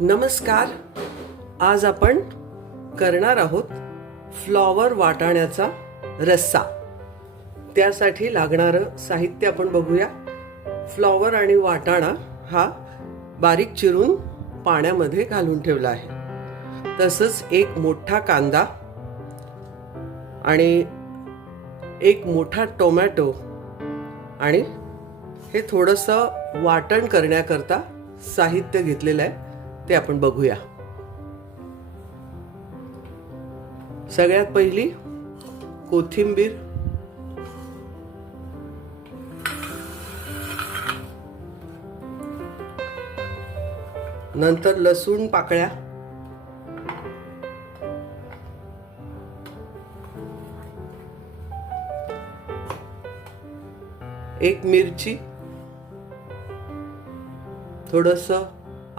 नमस्कार. आज आपण करणार आहोत फ्लॉवर वाटाण्याचा रस्सा. त्यासाठी लागणारं साहित्य आपण बघूया. फ्लॉवर आणि वाटाणा हा बारीक चिरून पाण्यामध्ये घालून ठेवला आहे. तसंच एक मोठा कांदा आणि एक मोठा टोमॅटो आणि हे थोडंसं वाटण करण्याकरता साहित्य घेतलेलं आहे. ते आपण बघूया. सगळ्यात पहिली कोथिंबीर. नंतर लसूण पाकळ्या. एक मिरची. थोडस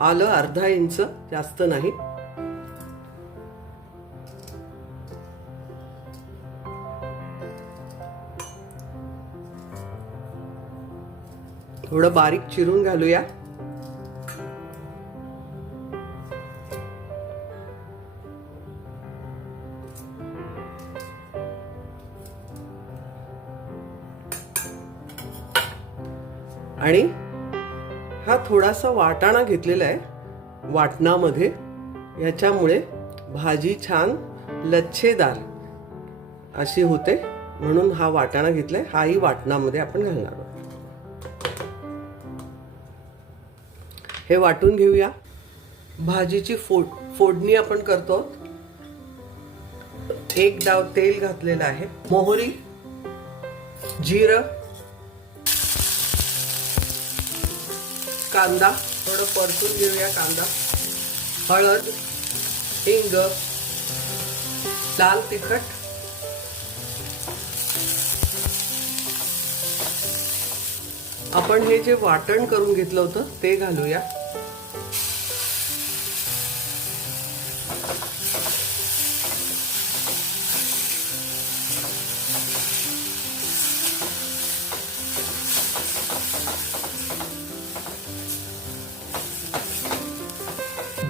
आलं अर्धा इंच जास्त नाही. थोडं बारीक चिरून घालूया. आणि हा थोडासा वाटाणा घेतलेला आहे. वाटणामध्ये. याच्यामुळे भाजी छान लच्छेदार अशी होते. म्हणून हा वाटाणा घेतलाय. हाही वाटणामध्ये आपण घालणार आहोत. हे वाटून घेऊया. भाजीची फोड फोडणी आपण करतो. एक डाव तेल घातलेलं आहे. मोहरी जिरं कांदा थोडं परतून घेऊया कांदा. हळद हिंग लाल तिखट. आपण हे जे वाटण करून घेतलं होतं ते घालूया.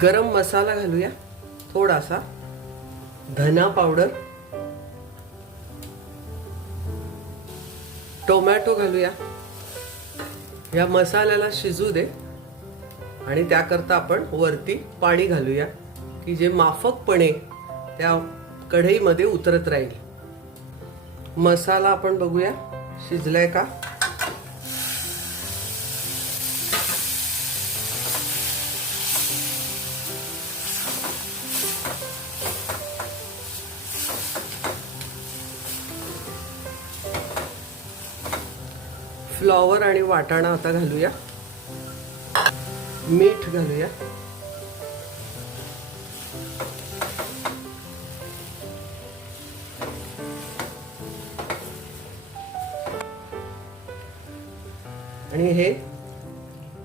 गरम मसाला घालूया थोडासा धना पावडर टोमॅटो घालूया. या मसाल्याला शिजू दे आणि त्याकरता आपण वरती पाणी घालूया की जे माफकपणे त्या कढईमध्ये उतरत राहील. मसाला आपण बघूया शिजलाय का? फ्लॉवर आणि वाटाणा आता घालूया. मीठ घालूया. आणि हे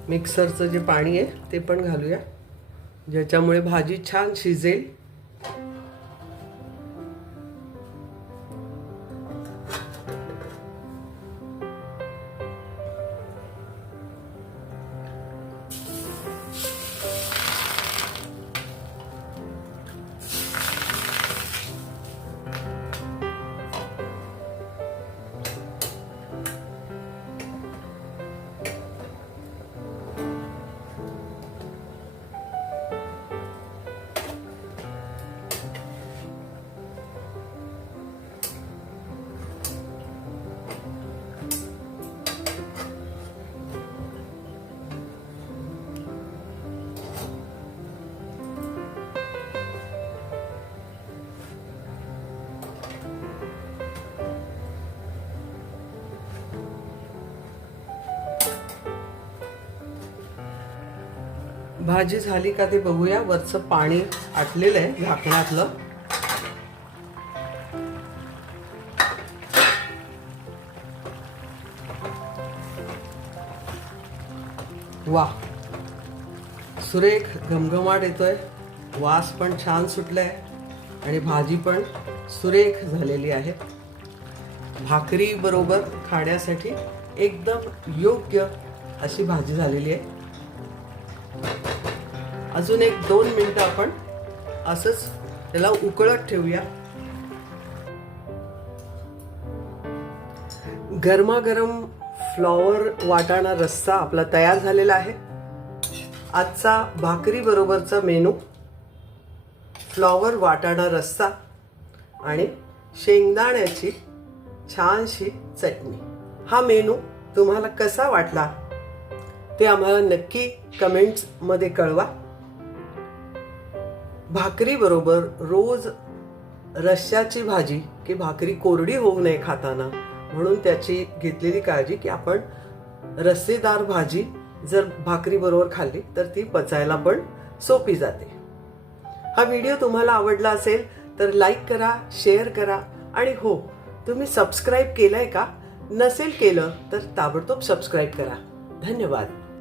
मिक्सरचं जे पाणी आहे ते पण घालूया. ज्याच्यामुळे भाजी छान शिजेल. भाजी झाली का ते बघूया. वरचं पाणी आटलेलं आहे झाकणातलं. वा. सुरेख घमघमाट येतोय. वास पण छान सुटलाय. आणि भाजी पण सुरेख झालेली आहे. भाकरी बरोबर खाण्यासाठी एकदम योग्य अशी भाजी झालेली आहे. अजून एक दोन मिनिटं आपण असंच त्याला उकळत ठेवूया. गरमागरम फ्लॉवर वाटाणा रस्सा आपला तयार झालेला आहे. आजचा भाकरी बरोबरचा मेनू फ्लॉवर वाटाणा रस्सा आणि शेंगदाण्याची छानशी चटणी. हा मेनू तुम्हाला कसा वाटला ते आम्हाला नक्की कमेंट्समध्ये कळवा. भाकरीबरोबर रोज रश्श्याची भाजी की भाकरी कोरडी होऊ नये खाताना म्हणून त्याची घेतलेली काळजी की आपण रस्सेदार भाजी जर भाकरीबरोबर खाल्ली तर ती पचायला पण सोपी जाते. हा व्हिडिओ तुम्हाला आवडला असेल तर लाईक करा शेअर करा आणि हो तुम्ही सबस्क्राईब केलंय का? नसेल केलं तर ताबडतोब सबस्क्राईब करा. धन्यवाद.